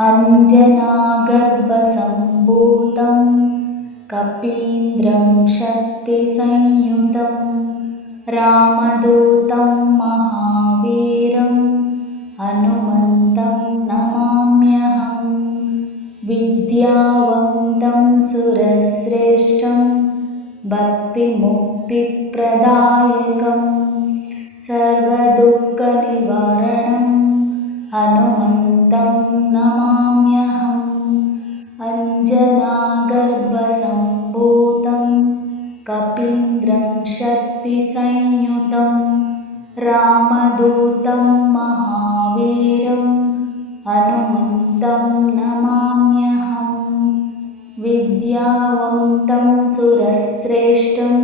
अञ्जनागर्भसम्भूतं कपीन्द्रं शक्तिसंयुतं रामदूतं महावीरं हनुमन्तं नमाम्यहं। विद्यावन्तं सुरश्रेष्ठं भक्तिमुक्तिप्रदायकं सर्वदुःखनिवारणं हनुमन्तं नमाम्यहम्। अञ्जनागर्भसम्भूतं कपीन्द्रं शक्तिसंयुतं रामदूतं महावीरं हनुमन्तं नमाम्यहम्। विद्यावन्तं सुरश्रेष्ठं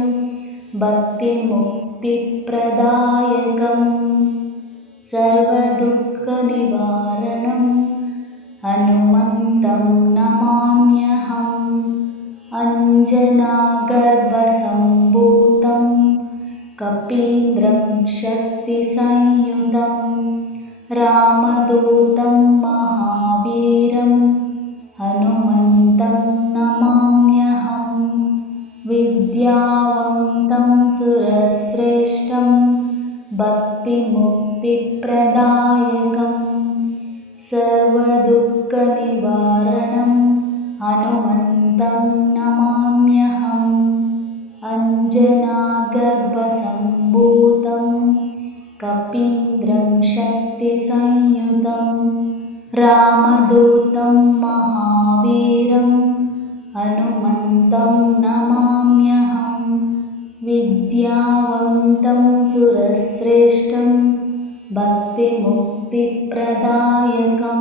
भक्तिमुक्तिप्रदायकं सर्वदुःखनिवारणं हनुमन्तं नमाम्यहम्। अञ्जनागर्भसम्भूतं कपीन्द्रं शक्तिसंयुतं रामदूतं महावीरं हनुमन्तं नमाम्यहम्। विद्यावन्तं सुरश्रेष्ठं भक्तिमुक्तिप्रदायकं सर्वदुःखनिवारणं हनुमन्तं नमाम्यहम्। अञ्जनागर्भसम्भूतं कपीन्द्रं शक्तिसंयुतं रामदूतं महावीरं हनुमन्तं नमाम्यहम्। विद्यावन्तं सुरश्रेष्ठं भक्तिमुक्तिप्रदायकं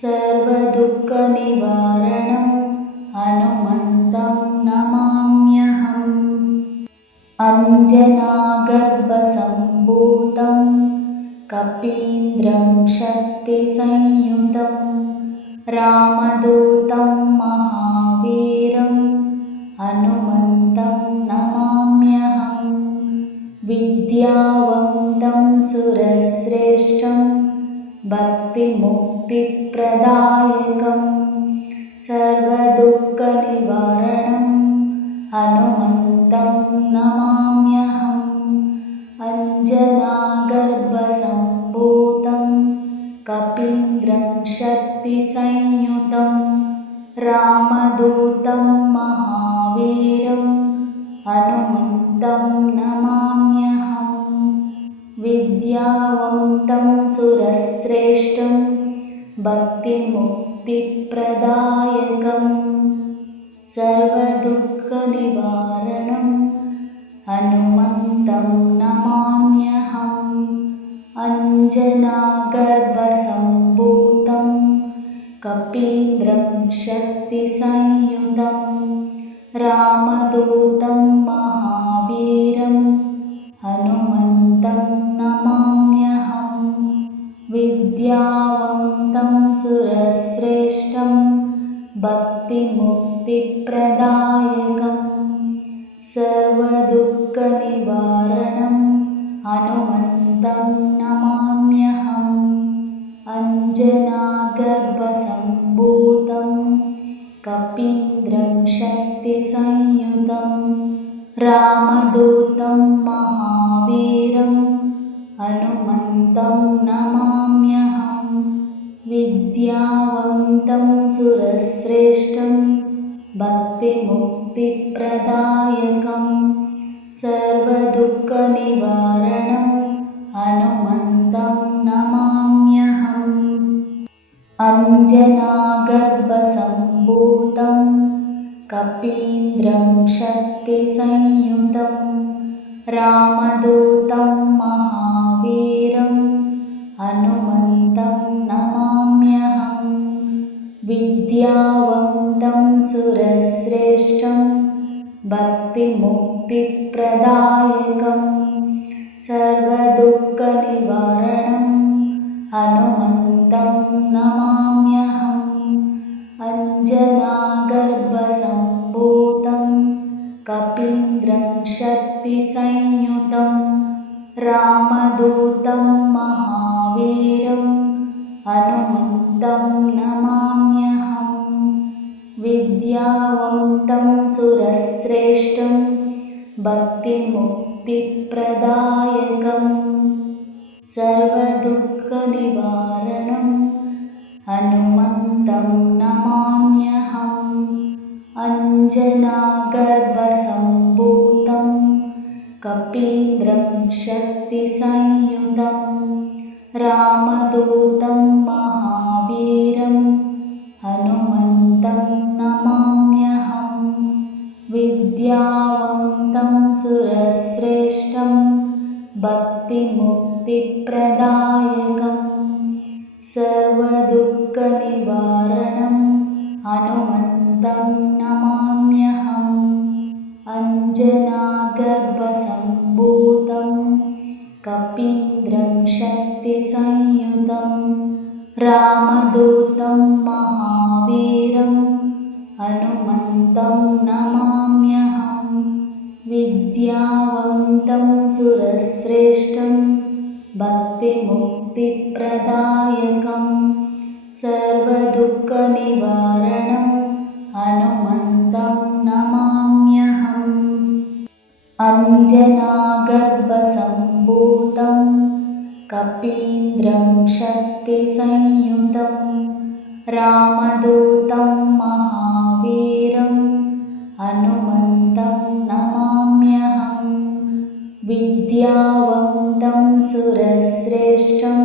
सर्वदुःखनिवारणं हनुमन्तं नमाम्यहम्। अञ्जनागर्भसम्भूतं कपीन्द्रं शक्तिसंयुतं रामदूतं महावीरं हनुमन्तं नमाम्यहम्। विद्यावन्तं सुरश्रेष्ठं भक्तिमुक्तिप्रदायकं सर्वदुःखनिवारणं हनुमन्तं नमाम्यहम्। अञ्जनागर्भसम्भूतं कपीन्द्रं शक्तिसंयुतं रामदूतं महावीरं हनुमन्तं नमाम्यहम्। विद्यावन्तं सुरश्रेष्ठं भक्तिमुक्तिप्रदायकं सर्वदुःखनिवारणं हनुमन्तं नमाम्यहम्। अञ्जनागर्भसम्भूतं कपीन्द्रं शक्तिसंयुतं रामदूतं महावीरं हनुमन्तं नमाम्यहम्। विद्यावन्तं सुरश्रेष्ठं भक्तिमुक्तिप्रदायकं सर्वदुःखनिवारणं हनुमन्तं नमाम्यहम्। अञ्जनागर्भसम्भूतं कपीन्द्रं शक्तिसंयुतं रामदूतं महावीरं हनुमन्तं नमाम्यहम्। विद्यावन्तं सुरश्रेष्ठं भक्तिमुक्तिप्रदायकं सर्वदुःखनिवारणं हनुमन्तं नमाम्यहम्। अञ्जनागर्भसम्भूतं कपीन्द्रं शक्तिसंयुतं रामदूतं महावीरं हनुमन्तं नमाम्यहम्। विद्यावन्तं सुरश्रेष्ठं भक्तिमुक्तिप्रदायकं सर्वदुःखनिवारणं हनुमन्तं नमाम्यहम्। अञ्जनागर्भसम्भूतं कपीन्द्रं शक्तिसंयुतं रामदूतं महावीरं हनुमन्तं नमाम्यहम्। भक्तिमुक्तिप्रदायकम् सर्वदुःखनिवारणम् हनुमन्तं नमाम्यहम् अञ्जनागर्भसम्भूतं कपीन्द्रं शक्तिसंयुतं रामदूतं महावीरं हनुमन्तं नमाम्यहम् विद्यावन्तं सुरश्रेष्ठं भक्तिमुक्तिप्रदायकम् सर्वदुःखनिवारणं हनुमन्तं नमाम्यहम् अञ्जनागर्भसम्भूतं कपीन्द्रं शक्तिसंयुतं रामदूतं महावीरं हनुमन्तं नमाम्यहम् विद्यावन्तं सुरश्रेष्ठं भक्तिमुक्तिप्रदायकं सर्वदुःखनिवारणं हनुमन्तं नमाम्यहम् अञ्जनागर्भसम्भूतं कपीन्द्रं शक्तिसंयुतं रामदूतं महावीरं हनुमन्तं नमाम्यहम् विद्यावन्तं सुरश्रेष्ठं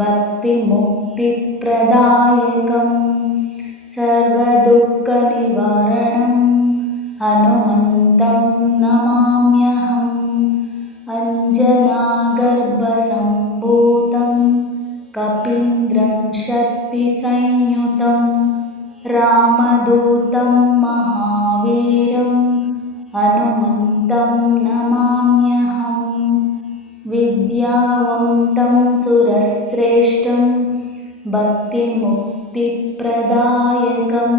भक्तिमुक्तिप्रदायकं सर्वदुःखनिवारणं हनुमन्तं नमाम्यहम् अञ्जनागर्भसम्भूतं कपीन्द्रं शक्तिसंयुतं रामदूतं महावीरं हनुमन्तं नमाम्यहम् विद्यावन्तं सुरश्रेष्ठं भक्तिमुक्तिप्रदायकं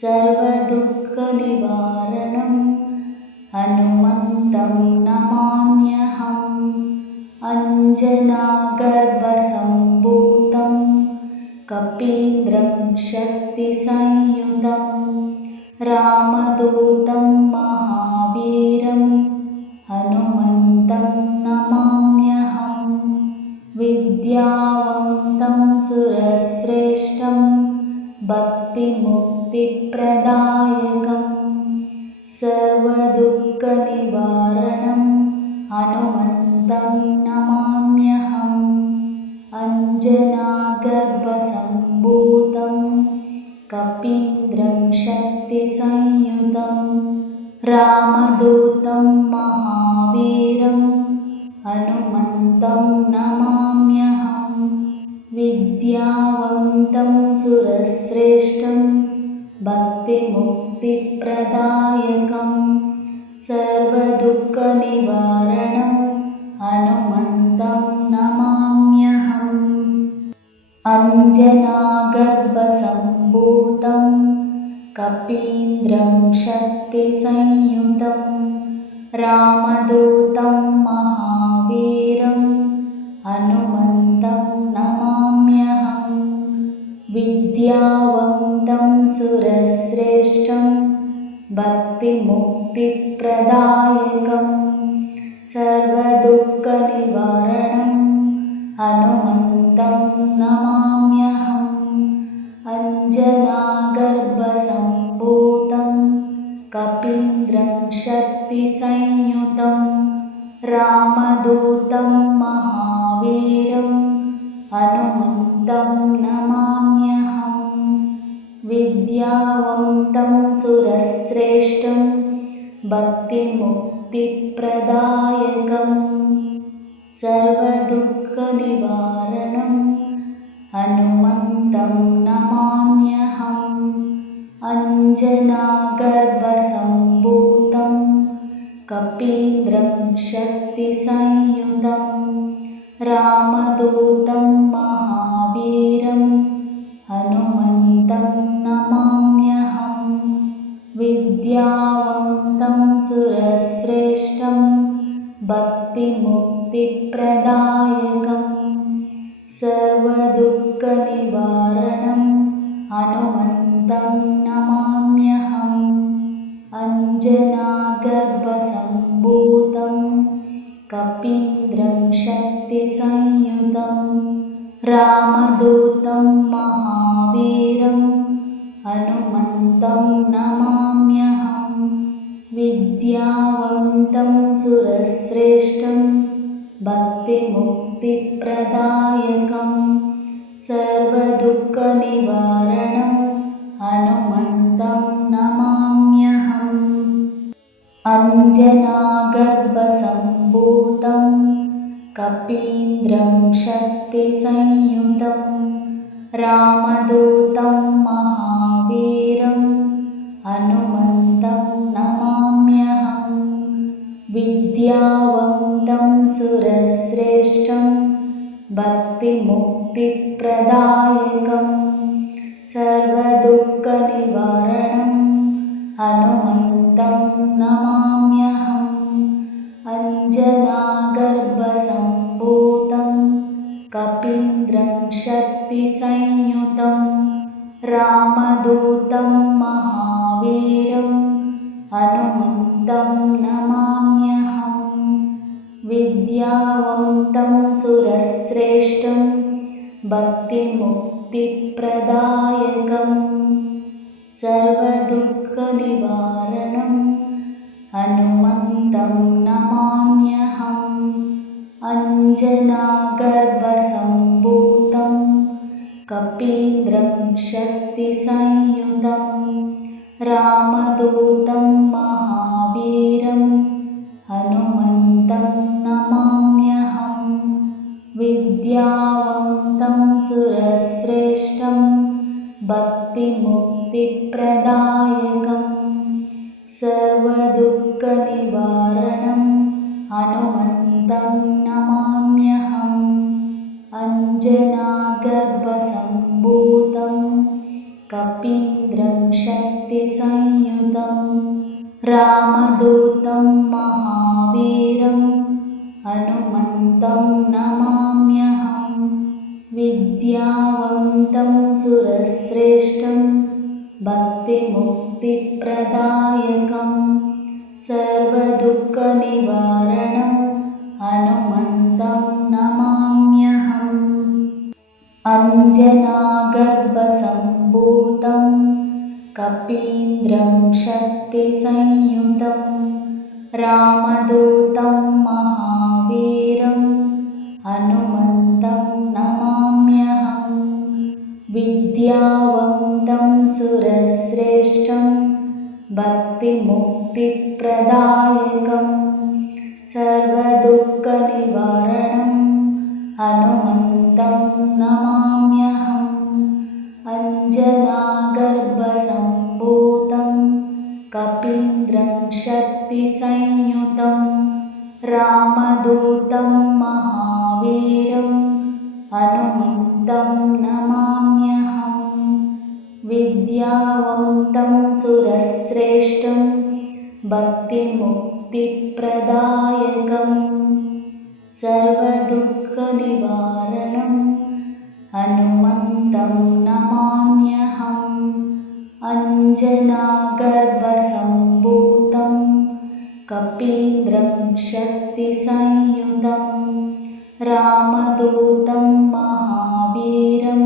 सर्वदुःखनिवारणं हनुमन्तं नमाम्यहम् अञ्जनागर्भसम्भूतं कपीन्द्रं शक्तिसंयुतं रामदूतं महावीरं हनुमन्तं नमाम्यहम् विद्यावन्तं सुरश्रेष्ठं भक्तिमुक्तिप्रदायकं सर्वदुःखनिवारणं हनुमन्तं नमाम्यहम् अञ्जनागर्भसम्भूतं कपीन्द्रं शक्तिसंयुतं रामदूतं महावीरं हनुमन्तं नमाम्यहम् विद्यावन्तं सुरश्रेष्ठं भक्तिमुक्तिप्रदायकं सर्वदुःखनिवारणं हनुमन्तं नमाम्यहम् अञ्जनागर्भसम्भूतं कपीन्द्रं शक्तिसंयुतं रामदूतं महावीरं हनुमन्तं नमाम्यहम् विद्यावन्तं सुरश्रेष्ठं भक्तिमुक्तिप्रदायकं सर्वदुःखनिवारणं हनुमन्तं नमाम्यहम् अञ्जनागर्भसम्भूतं कपीन्द्रं शक्तिसंयुतं रामदूतं महावीरं हनुमन्तं नमाम्यहम् विद्यावन्तं सुरश्रेष्ठं भक्तिमुक्तिप्रदायकं सर्वदुःखनिवारणं हनुमन्तं नमाम्यहम् अञ्जनागर्भसम्भूतं कपीन्द्रं शक्तिसंयुतं रामदूतं महावीरं हनुमन्तं नमाम्यहम् विद्यावन्तं सुरश्रेष्ठं भक्तिमुक्तिप्रदायकं सर्वदुःखनिवारणं हनुमन्तं नमाम्यहम् अञ्जनागर्भसम्भूतं रामदूतं महावीरं हनुमन्तं नमाम्यहं विद्यावन्तं सुरश्रेष्ठं भक्तिमुक्तिप्रदायकं सर्वदुःखनिवारणं हनुमन्तं नमाम्यहम् अञ्जनागर्भसम्भूतं कपीन्द्रं शक्तिसंयुतं रामदूतं महावीरं हनुमन्तं नमाम्यहं विद्यावन्तं सुरश्रेष्ठं भक्तिमुक्तिप्रदायकं सर्वदुःखनिवारणं हनुमन्तं नमाम्यहम् अञ्जनागर्भसम्भूतं कपीन्द्रं शक्तिसंयुतं रामदूतं महावीरं हनुमन्तं नमाम्यहं विद्यावन्तं सुरश्रेष्ठं भक्तिमुक्तिप्रदायकं सर्वदुःखनिवारणं हनुमन्तं नमाम्यहम् अञ्जनागर्भसम्भूतं कपीन्द्रं शक्तिसंयुतं रामदूतं महावीरं हनुमन्तं नमाम्यहं विद्यावन्तं सुरश्रेष्ठं भक्तिमुक्तिप्रदायकं सर्वदुःखनिवारणं हनुमन्तं नमाम्यहम् अञ्जनागर्भसम्भूतं कपीन्द्रं शक्तिसंयुतं रामदूतं महावीरं हनुमन्तं नमाम्यहं विद्यावन्तं सुरश्रेष्ठं भक्तिमुक्तिप्रदायकं सर्वदुःखनिवारणं हनुमन्तं नमाम्यहम् अञ्जनागर्भसम्भूतं कपीन्द्रं शक्तिसंयुतं रामदूतं महावीरं हनुमन्तं नमाम्यहं विद्यावन्तं सुरश्रेष्ठं भक्तिमुक्तिप्रदायकं सर्वदुःखनिवारणं हनुमन्तं नमाम्यहम् अञ्जनागर्भसम्भूतं कपीन्द्रं शक्तिसंयुतं रामदूतं महावीरं हनुमन्तं नमाम्यहं विद्यावन्तं सुरश्रेष्ठं भक्तिमुक्तिप्रदायकं सर्वदुःखनिवारणं हनुमन्तं नमाम्यहम् अञ्जनागर्भसम्भूतं कपीन्द्रं शक्तिसंयुतं रामदूतं महावीरं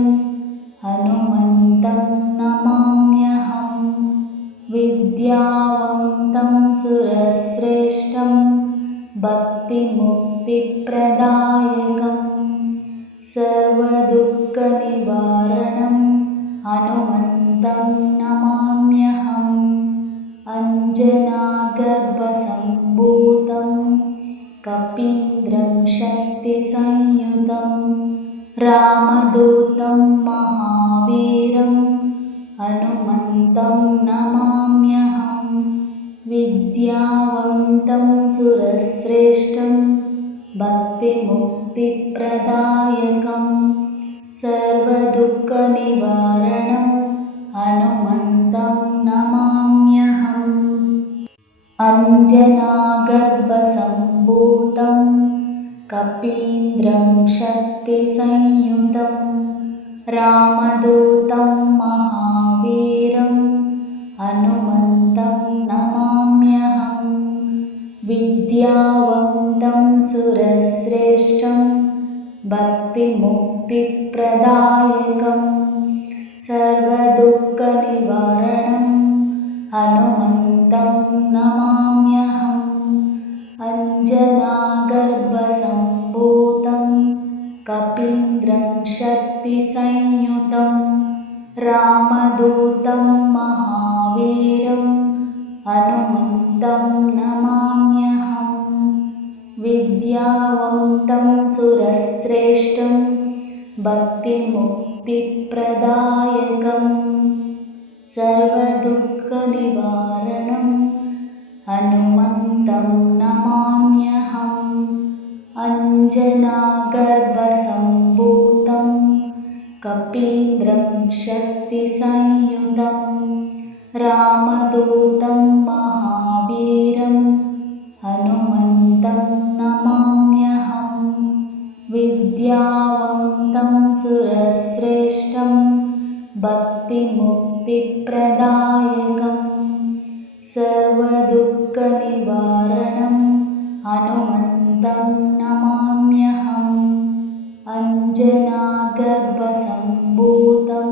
हनुमन्तं नमाम्यहं विद्यावन्तं सुरश्रेष्ठं भक्तिमुक्तिप्रदायकं सर्वदुःखनिवारणं हनुमन्तं नमाम्यहम् अञ्जनागर्भसम्भूतं कपीन्द्रं शक्तिसंयुतं रामदूतं महावीरं हनुमन्तं नमाम्यहं विद्यावन्तं सुरश्रेष्ठं भक्तिमुक्तिप्रदायकं सर्वदुःखनिवारणं हनुमन्तं नमाम्यहम् अञ्जनागर्भसम्भूतं कपीन्द्रं शक्तिसंयुतं रामदूतं महावीरं हनुमन्तं नमाम्यहं विद्यावन्तं सुरश्रेष्ठं भक्तिमुक्तिप्रदायकं रामदूतं महावीरं हनुमन्तं नमाम्यहम् विद्यावन्तं सुरश्रेष्ठं भक्तिमुक्तिप्रदायकं सर्वदुःखनिवारणं हनुमन्तं नमाम्यहम् अञ्जनागर्भसम्भूतं कपीन्द्रं शक्तिसंयुतं रामदूतं महावीरं हनुमन्तं नमाम्यहम् विद्यावन्तं सुरश्रेष्ठं भक्तिमुक्तिप्रदायकं सर्वदुःखनिवारणं हनुमन्तं नमाम्यहम् अञ्जनागर्भसम्भूतं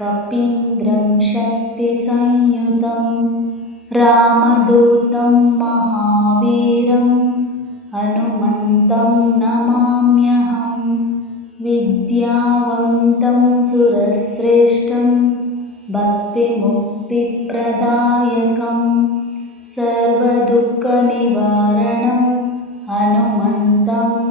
कपीन्द्रं शक्तिसंयुतं रामदूतं महावीरं हनुमन्तं नमाम्यहम् विद्यावन्तं सुरश्रेष्ठं भक्तिमुक्तिप्रदायकं सर्वदुःखनिवारणं हनुमन्तं